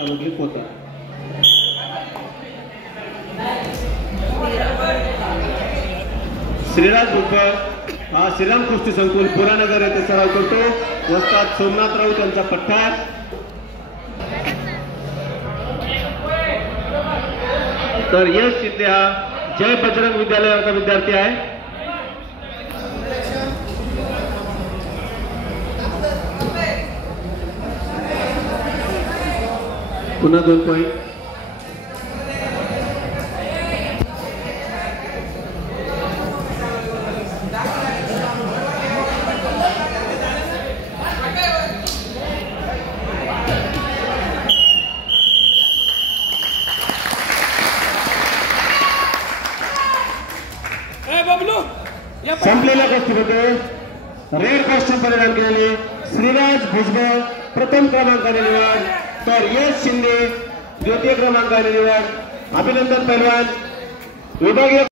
आरोग्य पोता। श्रीराज भुजबळ हा श्रीराम कुस्ती संकुल पुरानगर येथे सराव करतो। वस्ताद सोमनाथ राऊत यांचा पट्टा। तर यश शिंदे हा जय बजरंग विद्यालयाचा विद्यार्थी आहे। पुन्हा 2 पॉइंट। संपलेल्या कुस्तीमध्ये रेड कॉस्ट्यूम परिधान केलेले श्रीराज भुजबळ प्रथम क्रमांकाने निवड, तर यश शिंदे द्वितीय क्रमांकाने निवड। अभिनंदन पहलवान। विभागीय